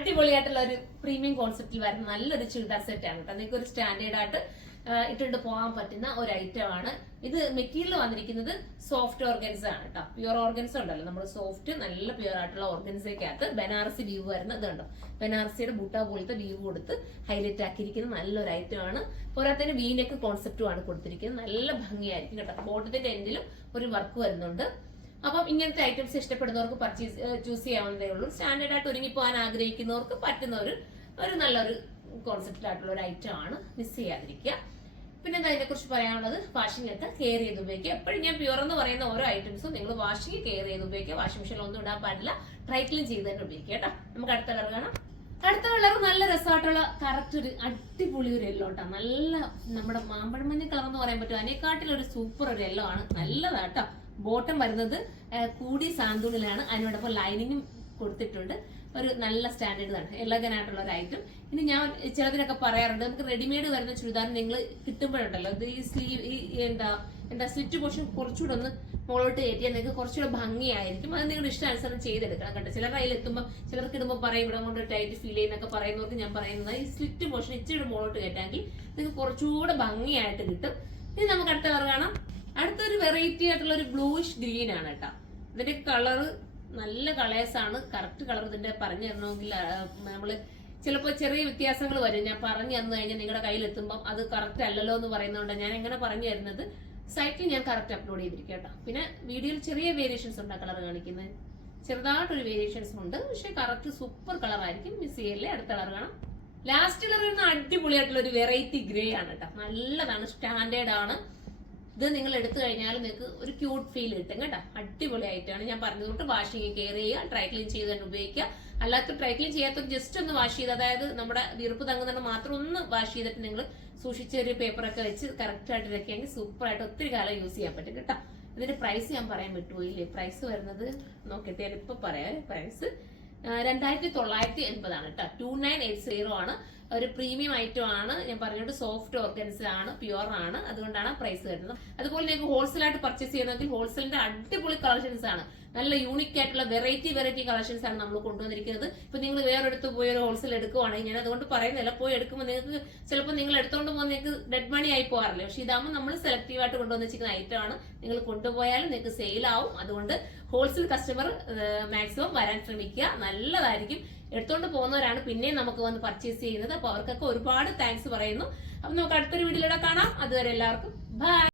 അടിപൊളിയായിട്ടുള്ള ഒരു പ്രീമിയം കോൺസെപ്റ്റിൽ വരുന്ന നല്ലൊരു ചുരിദാർ സെറ്റ് ആണ് കേട്ടോ. നിങ്ങൾക്ക് ഒരു സ്റ്റാൻഡേർഡ് ആയിട്ട് ഇട്ടുകൊണ്ട് പോകാൻ പറ്റുന്ന ഒരു ഐറ്റം ആണ് ഇത്. മെറ്റീരിയൽ വന്നിരിക്കുന്നത് സോഫ്റ്റ് ഓർഗൻസ ആണ് കേട്ടോ. പ്യുവർ ഓർഗൻസ ഉണ്ടല്ലോ, നമ്മൾ സോഫ്റ്റ് നല്ല പ്യുവർ ആയിട്ടുള്ള ഓർഗൻസയ്ക്കകത്ത് ബനാറസി വീവ് വരുന്നത് ഉണ്ടോ, ബനാറസിയുടെ ബൂട്ട പോലത്തെ വീവ് കൊടുത്ത് ഹൈലൈറ്റ് ആക്കിയിരിക്കുന്ന നല്ലൊരു ഐറ്റം ആണ്. പോരാത്തതിന് വീനെക്ക് കോൺസെപ്റ്റും ആണ് കൊടുത്തിരിക്കുന്നത്. നല്ല ഭംഗിയായിരിക്കും കേട്ടോ. ബോട്ടത്തിന്റെ എൻഡിലും ഒരു വർക്ക് വരുന്നുണ്ട്. അപ്പം ഇങ്ങനത്തെ ഐറ്റംസ് ഇഷ്ടപ്പെടുന്നവർക്ക് ചൂസ് ചെയ്യാവുന്നതേ ഉള്ളൂ. സ്റ്റാൻഡേർഡ് ആയിട്ട് ഒരുങ്ങി പോകാൻ ആഗ്രഹിക്കുന്നവർക്ക് പറ്റുന്ന ഒരു നല്ലൊരു കോൺസെപ്റ്റ് ആയിട്ടുള്ള ഒരു ഐറ്റം ആണ്. മിസ് ചെയ്യാതിരിക്കുക. പിന്നെ എന്താ ഇതിനെ കുറിച്ച് പറയാനുള്ളത്, വാഷിംഗ് ഒക്കെ കെയർ ചെയ്ത് ഉപയോഗിക്കുക. എപ്പോഴും ഞാൻ പ്യുവർ എന്ന് പറയുന്ന ഓരോ ഐറ്റംസും നിങ്ങൾ വാഷിംഗ് കെയർ ചെയ്ത് ഉപയോഗിക്കുക. വാഷിംഗ് മെഷീനിൽ ഒന്നും ഇടാൻ പാടില്ല, ഡ്രൈ ക്ലീൻ ചെയ്ത് തന്നെ ഉപയോഗിക്കുക കേട്ടോ. നമുക്ക് അടുത്ത കളർ കാണാം. അടുത്ത കളർ നല്ല രസമായിട്ടുള്ള കറക്റ്റ് ഒരു അടിപൊളി ഒരു യെല്ലോ കേട്ടോ. നല്ല നമ്മുടെ മാമ്പഴമഞ്ഞ കളർ എന്ന് പറയാൻ പറ്റും. അതിനെക്കാട്ടിലൊരു സൂപ്പർ ഒരു യെല്ലോ ആണ്. നല്ലതാട്ടോ. ബോട്ടം വരുന്നത് കൂടി സാന്തൂണിലാണ്. അതിനോടൊപ്പം ലൈനിങ്ങും കൊടുത്തിട്ടുണ്ട്. ഒരു നല്ല സ്റ്റാൻഡേർഡ് ആണ്, എലഗൻ ആയിട്ടുള്ള ഒരു ഐറ്റം. ഇനി ഞാൻ ചിലതിനൊക്കെ പറയാറുണ്ട്, നമുക്ക് റെഡിമെയ്ഡ് വരുന്ന ചുരിദാർ നിങ്ങൾ കിട്ടുമ്പോഴുണ്ടല്ലോ, ഇത് ഈ സ്ലീവ് എന്താ സ്ലിറ്റ് പോർഷൻ കുറച്ചുകൂടെ ഒന്ന് മുകളോട്ട് കയറ്റിയാൽ നിങ്ങൾക്ക് കുറച്ചുകൂടെ ഭംഗിയായിരിക്കും. അത് നിങ്ങളുടെ ഇഷ്ടാനുസരണം ചെയ്തെടുക്കണം കേട്ടോ. ചിലർ കയ്യിൽ എത്തുമ്പോൾ ചിലർക്ക് ഇടുമ്പോൾ പറയും ഇവിടെ കൊണ്ട് ടൈറ്റ് ഫീൽ ചെയ്യുന്നൊക്കെ പറയുന്നവർക്ക് ഞാൻ പറയുന്നത് ഈ സ്ലിറ്റ് പോർഷൻ ഇച്ചിരി മുകളോട്ട് കയറ്റാമെങ്കിൽ നിങ്ങൾക്ക് കുറച്ചുകൂടെ ഭംഗിയായിട്ട് കിട്ടും. ഇനി നമുക്ക് അടുത്ത കളർ കാണാം. അടുത്തൊരു വെറൈറ്റി ആയിട്ടുള്ള ഒരു ബ്ലൂയിഷ് ഗ്രീൻ ആണ് കേട്ടോ. ഇതിന്റെ കളറ് നല്ല കളേഴ്സ് ആണ്. കറക്റ്റ് കളർ ഇതിന്റെ പറഞ്ഞു തരണമെങ്കിൽ നമ്മള് ചിലപ്പോൾ ചെറിയ വ്യത്യാസങ്ങൾ വരും. ഞാൻ പറഞ്ഞു തന്നു കഴിഞ്ഞാൽ നിങ്ങളുടെ കയ്യിൽ എത്തുമ്പോൾ അത് കറക്റ്റ് അല്ലല്ലോ എന്ന് പറയുന്നതുകൊണ്ട് ഞാൻ എങ്ങനെ പറഞ്ഞു തരുന്നത് സൈറ്റിൽ ഞാൻ കറക്റ്റ് അപ്ലോഡ് ചെയ്തിരിക്കും കേട്ടോ. പിന്നെ വീഡിയോയിൽ ചെറിയ വേരിയേഷൻസ് ഉണ്ട്, കളർ കാണിക്കുന്നത് ചെറുതായിട്ടൊരു വേരിയേഷൻസ് ഉണ്ട്. പക്ഷെ കറക്റ്റ് സൂപ്പർ കളർ ആയിരിക്കും. മിസ് ചെയ്യല്ലേ. അടുത്ത കളർ കാണാം. ലാസ്റ്റ് കളർ വരുന്ന അടിപൊളിയായിട്ടുള്ള ഒരു വെറൈറ്റി ഗ്രേ ആണ് കേട്ടോ. നല്ലതാണ്, സ്റ്റാൻഡേർഡ് ആണ്. ഇത് നിങ്ങൾ എടുത്തു കഴിഞ്ഞാൽ നിങ്ങൾക്ക് ഒരു ക്യൂട്ട് ഫീൽ കിട്ടും കേട്ടോ. അടിപൊളിയായിട്ടാണ്. ഞാൻ പറഞ്ഞതുകൊണ്ട് വാഷിംഗ് കെയർ ചെയ്യുക, ഡ്രൈ ക്ലീൻ ചെയ്ത് തന്നെ ഉപയോഗിക്കുക. അല്ലാത്ത ഡ്രൈ ക്ലീൻ ചെയ്യാത്ത ജസ്റ്റ് ഒന്ന് വാഷ് ചെയ്ത്, അതായത് നമ്മുടെ വീർപ്പ് തങ്ങുന്നത് മാത്രം ഒന്ന് വാഷ് ചെയ്തിട്ട് നിങ്ങൾ സൂക്ഷിച്ച ഒരു പേപ്പറൊക്കെ വെച്ച് കറക്റ്റ് ആയിട്ട് വെക്കുകയെങ്കിൽ സൂപ്പർ ആയിട്ട് ഒത്തിരി കാലം യൂസ് ചെയ്യാൻ പറ്റും കേട്ടോ. ഇതിന്റെ പ്രൈസ് ഞാൻ പറയാൻ പറ്റുപോയില്ലേ. പ്രൈസ് വരുന്നത് നോക്കട്ടെ, ഞാൻ ഇപ്പൊ പറയാം. പ്രൈസ് 2980 ആണ് കേട്ടോ. 2980 ആണ്. ഒരു പ്രീമിയം ഐറ്റം ആണ്. ഞാൻ പറഞ്ഞിട്ട് സോഫ്റ്റ് ഓർഗൻസ് ആണ്, പ്യുവർ ആണ്. അതുകൊണ്ടാണ് പ്രൈസ് വരുന്നത്. അതുപോലെ നിങ്ങൾക്ക് ഹോൾസെയിൽ ആയിട്ട് പർച്ചേസ് ചെയ്യണമെങ്കിൽ ഹോൾസെയിലിന്റെ അടിപൊളി കളക്ഷൻസ് ആണ്. നല്ല യൂണിക് ആയിട്ടുള്ള വെറൈറ്റി കളക്ഷൻസ് ആണ് നമ്മൾ കൊണ്ടുവന്നിരിക്കുന്നത്. ഇപ്പൊ നിങ്ങൾ വേറെടുത്ത് പോയി ഒരു ഹോൾസെയിൽ എടുക്കുവാണെങ്കിൽ, ഞാൻ അതുകൊണ്ട് പറയുന്നില്ല, പോയി എടുക്കുമ്പോൾ നിങ്ങൾക്ക് ചിലപ്പോൾ നിങ്ങൾ എടുത്തുകൊണ്ട് പോകുമ്പോൾ നിങ്ങൾക്ക് ഡെഡ് മണി ആയി പോകാറില്ല. പക്ഷെ ഇതാകുമ്പോൾ നമ്മൾ സെലക്റ്റീവ് ആയിട്ട് കൊണ്ടുവന്നിരിക്കുന്ന ഐറ്റം ആണ്. നിങ്ങൾ കൊണ്ടുപോയാലും നിങ്ങൾക്ക് സെയിൽ ആവും. അതുകൊണ്ട് ഹോൾസെയിൽ കസ്റ്റമർ മാക്സിമം വരാൻ ശ്രമിക്കുക. നല്ലതായിരിക്കും. എടുത്തോണ്ട് പോകുന്നവരാണ് പിന്നെയും നമുക്ക് വന്ന് പർച്ചേസ് ചെയ്യുന്നത്. അപ്പൊ അവർക്കൊക്കെ ഒരുപാട് താങ്ക്സ് പറയുന്നു. അപ്പൊ നമുക്ക് അടുത്തൊരു വീഡിയോയിലൂടെ കാണാം. അതുവരെ എല്ലാവർക്കും ബൈ.